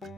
ഇന്ന്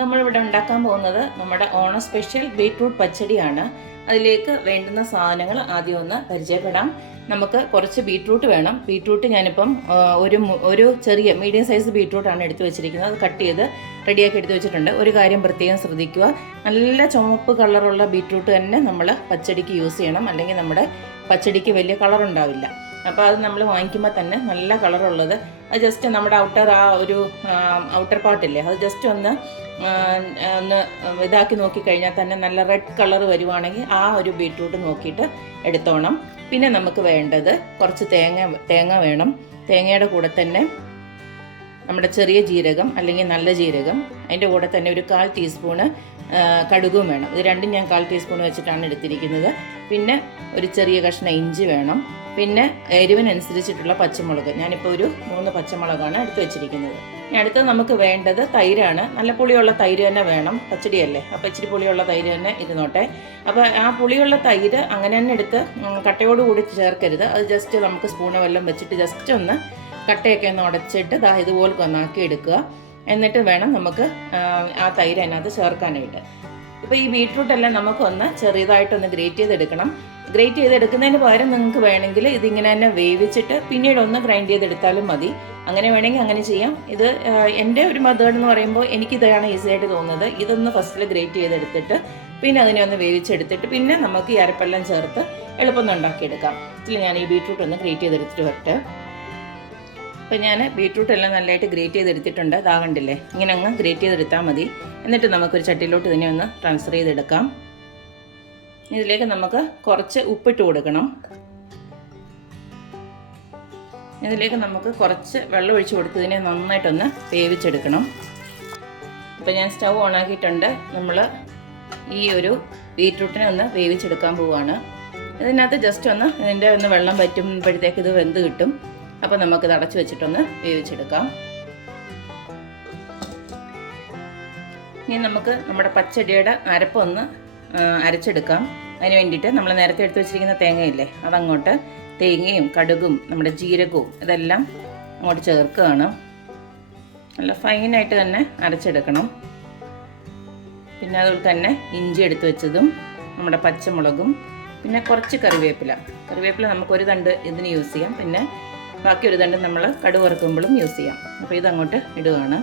നമ്മളിവിടെ ഉണ്ടാക്കാൻ പോകുന്നത് നമ്മുടെ ഓണം സ്പെഷ്യൽ ബീട്രൂട്ട് പച്ചടിയാണ്. അതിലേക്ക് വേണ്ടുന്ന സാധനങ്ങൾ ആദ്യം ഒന്ന് പരിചയപ്പെടാം. നമുക്ക് കുറച്ച് ബീട്രൂട്ട് വേണം. ബീട്രൂട്ട് ഞാനിപ്പം ഒരു ചെറിയ മീഡിയം സൈസ് ബീട്രൂട്ടാണ് എടുത്തു വെച്ചിരിക്കുന്നത്. അത് കട്ട് ചെയ്ത് റെഡിയാക്കി എടുത്തു വെച്ചിട്ടുണ്ട്. ഒരു കാര്യം പ്രത്യേകം ശ്രദ്ധിക്കുക, നല്ല ചുവപ്പ് കളറുള്ള ബീട്രൂട്ട് തന്നെ നമ്മൾ പച്ചടിക്ക് യൂസ് ചെയ്യണം, അല്ലെങ്കിൽ നമ്മുടെ പച്ചടിക്ക് വലിയ കളർ ഉണ്ടാവില്ല. അപ്പോൾ അത് നമ്മൾ വാങ്ങിക്കുമ്പോൾ തന്നെ നല്ല കളറുള്ളത്, അത് ജസ്റ്റ് നമ്മുടെ ഔട്ടർ പാർട്ടില്ലേ, അത് ജസ്റ്റ് ഒന്ന് ഇതാക്കി നോക്കിക്കഴിഞ്ഞാൽ തന്നെ നല്ല റെഡ് കളർ വരുവാണെങ്കിൽ ആ ഒരു ബീട്രൂട്ട് നോക്കിയിട്ട് എടുത്തോണം. പിന്നെ നമുക്ക് വേണ്ടത് കുറച്ച് തേങ്ങ വേണം. തേങ്ങയുടെ കൂടെ തന്നെ നമ്മുടെ ചെറിയ ജീരകം അല്ലെങ്കിൽ നല്ല ജീരകം, അതിൻ്റെ കൂടെ തന്നെ ഒരു 1/4 ടീസ്പൂണ് കടുകും വേണം. ഇത് രണ്ടും ഞാൻ 1/4 ടീസ്പൂൺ വെച്ചിട്ടാണ് എടുത്തിരിക്കുന്നത്. പിന്നെ ഒരു ചെറിയ കഷ്ണം ഇഞ്ചി വേണം. പിന്നെ എരിവിനനുസരിച്ചിട്ടുള്ള പച്ചമുളക്, ഞാനിപ്പോൾ ഒരു 3 പച്ചമുളകാണ് എടുത്തു വെച്ചിരിക്കുന്നത്. ഇനി അടുത്തത് നമുക്ക് വേണ്ടത് തൈരാണ്. നല്ല പുളിയുള്ള തൈര് തന്നെ വേണം, പച്ചടിയല്ലേ, അപ്പോൾ ഇച്ചിരി പുളിയുള്ള തൈര് തന്നെ ഇരുന്നോട്ടെ. അപ്പോൾ ആ പുളിയുള്ള തൈര് അങ്ങനെ തന്നെ എടുത്ത് കട്ടയോടുകൂടി ചേർക്കരുത്. അത് ജസ്റ്റ് നമുക്ക് സ്പൂണ് വെള്ളം വെച്ചിട്ട് ജസ്റ്റ് ഒന്ന് കട്ടയൊക്കെ ഒന്ന് ഉടച്ചിട്ട് ഇതുപോലെ ഒന്നാക്കി എടുക്കുക. എന്നിട്ട് വേണം നമുക്ക് ആ തൈര് അതിനകത്ത് ചേർക്കാനായിട്ട്. ഇപ്പോൾ ഈ ബീട്രൂട്ടെല്ലാം നമുക്കൊന്ന് ചെറിയതായിട്ടൊന്ന് ഗ്രേറ്റ് ചെയ്തെടുക്കണം. ഗ്രേറ്റ് ചെയ്തെടുക്കുന്നതിന് പകരം നിങ്ങൾക്ക് വേണമെങ്കിൽ ഇതിങ്ങനെ തന്നെ വേവിച്ചിട്ട് പിന്നീട് ഒന്ന് ഗ്രൈൻഡ് ചെയ്തെടുത്താലും മതി. അങ്ങനെ വേണമെങ്കിൽ അങ്ങനെ ചെയ്യാം. ഇത് എൻ്റെ ഒരു മെത്തേഡ് എന്ന് പറയുമ്പോൾ എനിക്കിതാണ് ഈസി ആയിട്ട് തോന്നുന്നത്. ഇതൊന്ന് ഫസ്റ്റിൽ ഗ്രേറ്റ് ചെയ്തെടുത്തിട്ട് പിന്നെ അതിനെ ഒന്ന് വേവിച്ചെടുത്തിട്ട് പിന്നെ നമുക്ക് ഈ അരപ്പെല്ലാം ചേർത്ത് എളുപ്പം ഉണ്ടാക്കിയെടുക്കാം. ഇതിൽ ഞാൻ ഈ ബീട്രൂട്ട് ഒന്ന് ഗ്രേറ്റ് ചെയ്തെടുത്തിട്ട് വരട്ടെ. അപ്പോൾ ഞാൻ ബീട്രൂട്ട് എല്ലാം നല്ലതായിട്ട് ഗ്രേറ്റ് ചെയ്തെടുത്തിട്ടുണ്ട്. കണ്ടില്ലേ, ഇങ്ങനെ അങ്ങ് ഗ്രേറ്റ് ചെയ്തെടുത്താൽ മതി. എന്നിട്ട് നമുക്കൊരു ചട്ടിയിലോട്ട് ഇതിനെ ഒന്ന് ട്രാൻസ്ഫർ ചെയ്തെടുക്കാം. ഇതിലേക്ക് നമുക്ക് കുറച്ച് ഉപ്പിട്ട് കൊടുക്കണം. ഇതിലേക്ക് നമുക്ക് കുറച്ച് വെള്ളം ഒഴിച്ച് കൊടുത്ത് ഇതിനെ നന്നായിട്ടൊന്ന് വേവിച്ചെടുക്കണം. അപ്പോൾ ഞാൻ സ്റ്റൗ ഓണാക്കിയിട്ടുണ്ട്. നമ്മൾ ഈ ഒരു ബീട്രൂട്ടിനെ ഒന്ന് വേവിച്ചെടുക്കാൻ പോവുകയാണ്. ഇതിനകത്ത് ജസ്റ്റ് ഇതിൻ്റെ വെള്ളം വറ്റുമ്പോഴത്തേക്ക് ഇത് വെന്ത് കിട്ടും. അപ്പോൾ നമുക്കിത് അടച്ചു വെച്ചിട്ടൊന്ന് വേവിച്ചെടുക്കാം. ഇനി നമുക്ക് നമ്മുടെ പച്ചടിയുടെ അരപ്പൊന്ന് അരച്ചെടുക്കാം. അതിന് വേണ്ടിയിട്ട് നമ്മൾ നേരത്തെ എടുത്ത് വെച്ചിരിക്കുന്ന തേങ്ങയില്ലേ, അതങ്ങോട്ട് തേങ്ങയും കടുകും നമ്മുടെ ജീരകവും ഇതെല്ലാം അങ്ങോട്ട് ചേർക്കുകയാണ്. നല്ല ഫൈനായിട്ട് തന്നെ അരച്ചെടുക്കണം. പിന്നെ അതുപോലെ തന്നെ ഇഞ്ചി എടുത്ത് വെച്ചതും നമ്മുടെ പച്ചമുളകും പിന്നെ കുറച്ച് കറിവേപ്പില നമുക്കൊരു തണ്ട് ഇതിന് യൂസ് ചെയ്യാം. പിന്നെ ബാക്കി ഒരു തണ്ട് നമ്മൾ കടുക് വറുക്കുമ്പോഴും യൂസ് ചെയ്യാം. അപ്പോൾ ഇതങ്ങോട്ട് ഇടുകയാണ്.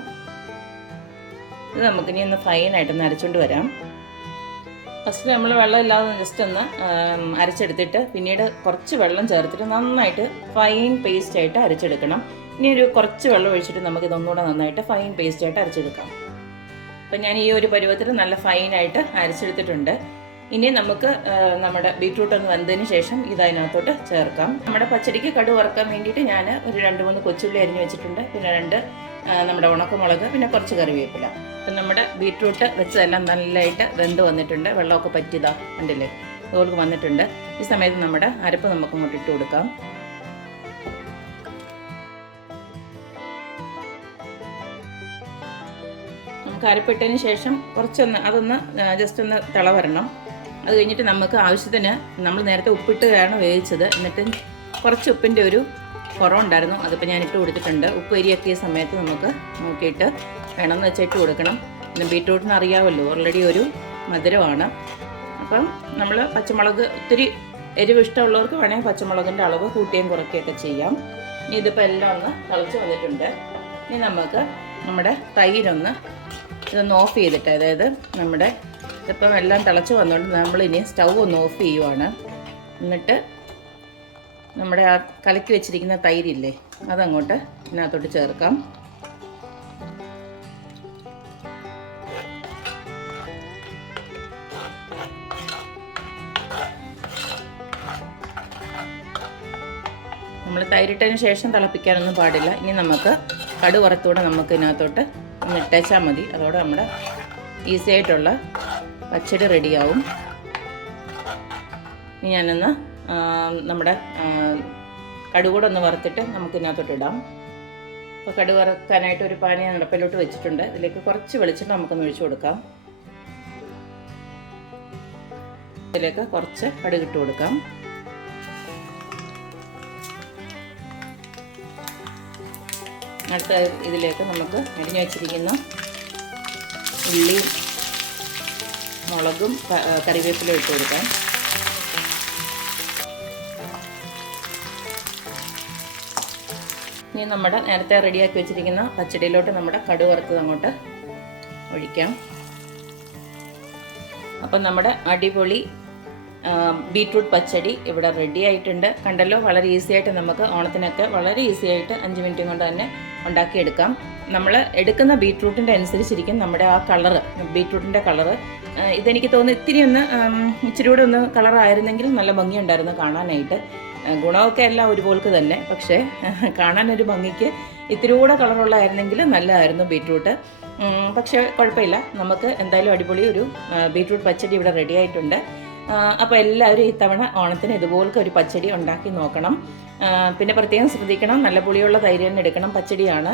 ഇത് നമുക്കിനി ഒന്ന് ഫൈനായിട്ടൊന്ന് അരച്ചുകൊണ്ട് വരാം. ഫസ്റ്റ് നമ്മൾ വെള്ളം ഇല്ലാതെ ജസ്റ്റ് ഒന്ന് അരച്ചെടുത്തിട്ട് പിന്നീട് കുറച്ച് വെള്ളം ചേർത്തിട്ട് നന്നായിട്ട് ഫൈൻ പേസ്റ്റായിട്ട് അരച്ചെടുക്കണം. ഇനി ഒരു കുറച്ച് വെള്ളം ഒഴിച്ചിട്ട് നമുക്കിതൊന്നുകൂടെ നന്നായിട്ട് ഫൈൻ പേസ്റ്റായിട്ട് അരച്ചെടുക്കാം. അപ്പം ഞാൻ ഈ ഒരു പരുവത്തിൽ നല്ല ഫൈനായിട്ട് അരച്ചെടുത്തിട്ടുണ്ട്. ഇനി നമുക്ക് നമ്മുടെ ബീട്രൂട്ട് ഒന്ന് വെന്തതിന് ശേഷം ഇതിനകത്തോട്ട് ചേർക്കാം. നമ്മുടെ പച്ചടിക്ക് കടുക് വറുക്കാൻ വേണ്ടിയിട്ട് ഞാൻ ഒരു 2-3 കൊച്ചുള്ളി അരിഞ്ഞ് വെച്ചിട്ടുണ്ട്. പിന്നെ 2 നമ്മുടെ ഉണക്കമുളക്, പിന്നെ കുറച്ച് കറിവേപ്പില. അപ്പം നമ്മുടെ ബീട്രൂട്ട് വെച്ചതെല്ലാം നല്ലതായിട്ട് വെന്ത് വന്നിട്ടുണ്ട്. വെള്ളമൊക്കെ പറ്റിയതാ കണ്ടില്ലേ, അതുപോലെ വന്നിട്ടുണ്ട്. ഈ സമയത്ത് നമ്മുടെ അരപ്പ് നമുക്ക് അങ്ങോട്ട് ഇട്ട് കൊടുക്കാം. നമുക്ക് അരപ്പിട്ടതിന് ശേഷം അതൊന്ന് ജസ്റ്റ് ഒന്ന് തിള വരണം. അത് കഴിഞ്ഞിട്ട് നമുക്ക് ആവശ്യത്തിന് നമ്മൾ നേരത്തെ ഉപ്പിട്ടാണ് വേവിച്ചത്. എന്നിട്ട് കുറച്ച് ഉപ്പിൻ്റെ ഒരു കുറവുണ്ടായിരുന്നു, അതിപ്പോൾ ഞാൻ ഇട്ട് കൊടുത്തിട്ടുണ്ട്. ഉപ്പ് എരിയൊക്കെ സമയത്ത് നമുക്ക് നോക്കിയിട്ട് വേണമെന്ന് വെച്ചാൽ ഇട്ട് കൊടുക്കണം. പിന്നെ ബീട്രൂട്ടിന് അറിയാമല്ലോ, ഓൾറെഡി ഒരു മധുരമാണ്. അപ്പം നമ്മൾ പച്ചമുളക് ഒത്തിരി എരിവ് ഇഷ്ടമുള്ളവർക്ക് വേണമെങ്കിൽ പച്ചമുളകിൻ്റെ അളവ് കൂട്ടുകയും കുറയ്ക്കുകയൊക്കെ ചെയ്യാം. ഇനി ഇതിപ്പോൾ എല്ലാം ഒന്ന് തിളച്ച് വന്നിട്ടുണ്ട്. ഇനി നമുക്ക് നമ്മുടെ തൈരൊന്ന് ഇതൊന്ന് ഓഫ് ചെയ്തിട്ട്, അതായത് നമ്മുടെ ഇതിപ്പം എല്ലാം തിളച്ച് വന്നുകൊണ്ട് നമ്മളിനി സ്റ്റൗ ഒന്ന് ഓഫ് ചെയ്യുവാണ്. എന്നിട്ട് നമ്മുടെ ആ കലക്കി വെച്ചിരിക്കുന്ന തൈരില്ലേ, അതങ്ങോട്ട് ഇതിനകത്തോട്ട് ചേർക്കാം. നമ്മൾ തൈരിട്ടതിന് ശേഷം തിളപ്പിക്കാനൊന്നും പാടില്ല. ഇനി നമുക്ക് കടുക് വറുത്തൂടെ നമുക്ക് ഇതിനകത്തോട്ട് ഒന്ന് ഇട്ടേച്ചാൽ മതി. അതോടെ നമ്മുടെ ഈസി ആയിട്ടുള്ള പച്ചടി റെഡിയാവും. ഇനി ഞാനൊന്ന് നമ്മുടെ കടുകൂടെ ഒന്ന് വറുത്തിട്ട് നമുക്ക് ഇതിനകത്തോട്ട് ഇടാം. അപ്പോൾ കടുക് വറുക്കാനായിട്ട് ഒരു പാൻ ഞാൻ അടുപ്പിലോട്ട് വെച്ചിട്ടുണ്ട്. ഇതിലേക്ക് കുറച്ച് വെളിച്ചെണ്ണ നമുക്കൊന്ന് ഒഴിച്ചു കൊടുക്കാം. ഇതിലേക്ക് കുറച്ച് കടുക് ഇട്ട് കൊടുക്കാം. അടുത്ത ഇതിലേക്ക് നമുക്ക് അരിഞ്ഞു വെച്ചിരിക്കുന്ന ഉള്ളിയും മുളകും കറിവേപ്പിലും ഇട്ട് കൊടുക്കാം. ഇനി നമ്മുടെ നേരത്തെ റെഡിയാക്കി വെച്ചിരിക്കുന്ന പച്ചടിയിലോട്ട് നമ്മുടെ കടുക് വറുത്തത് അങ്ങോട്ട് ഒഴിക്കാം. അപ്പം നമ്മുടെ അടിപൊളി ബീട്രൂട്ട് പച്ചടി ഇവിടെ റെഡി ആയിട്ടുണ്ട്. കണ്ടല്ലോ, വളരെ ഈസി ആയിട്ട് നമുക്ക് ഓണത്തിനൊക്കെ വളരെ ഈസി ആയിട്ട് 5 മിനിറ്റ് കൊണ്ട് തന്നെ ഉണ്ടാക്കിയെടുക്കാം. നമ്മൾ എടുക്കുന്ന ബീട്രൂട്ടിൻ്റെ അനുസരിച്ചിരിക്കും നമ്മുടെ ആ കളറ്, ബീട്രൂട്ടിൻ്റെ കളറ്. ഇതെനിക്ക് തോന്നുന്നു ഇച്ചിരി കൂടെ ഒന്ന് കളറായിരുന്നെങ്കിൽ നല്ല ഭംഗിയുണ്ടായിരുന്നു കാണാനായിട്ട്. ഗുണമൊക്കെ എല്ലാം ഒരുപോൾക്ക് തന്നെ, പക്ഷേ കാണാനൊരു ഭംഗിക്ക് ഇത്തിരി കൂടെ കളറുള്ളതായിരുന്നെങ്കിൽ നല്ലതായിരുന്നു ബീട്രൂട്ട്. പക്ഷേ കുഴപ്പമില്ല, നമുക്ക് എന്തായാലും അടിപൊളി ഒരു ബീട്രൂട്ട് പച്ചടി ഇവിടെ റെഡി ആയിട്ടുണ്ട്. അപ്പോൾ എല്ലാവരും ഇത്തവണ ഓണത്തിന് ഇതുപോലത്തെ ഒരു പച്ചടി ഉണ്ടാക്കി നോക്കണം. പിന്നെ പ്രത്യേകം ശ്രദ്ധിക്കണം, നല്ല പുളിയുള്ള തൈര് തന്നെ എടുക്കണം. പച്ചടിയാണ്,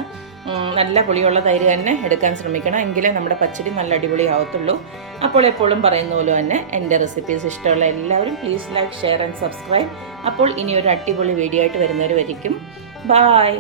നല്ല പുളിയുള്ള തൈര് തന്നെ എടുക്കാൻ ശ്രമിക്കണം, എങ്കിലേ നമ്മുടെ പച്ചടി നല്ല അടിപൊളിയാവത്തുള്ളൂ. അപ്പോൾ എപ്പോഴും പറയുന്ന പോലെ തന്നെ എൻ്റെ റെസിപ്പീസ് ഇഷ്ടമുള്ള എല്ലാവരും please like, share and subscribe. അപ്പോൾ ഇനി ഒരു അടിപൊളി വീഡിയോ ആയിട്ട് വരുന്നവർ വരിക്കും. ബായ്.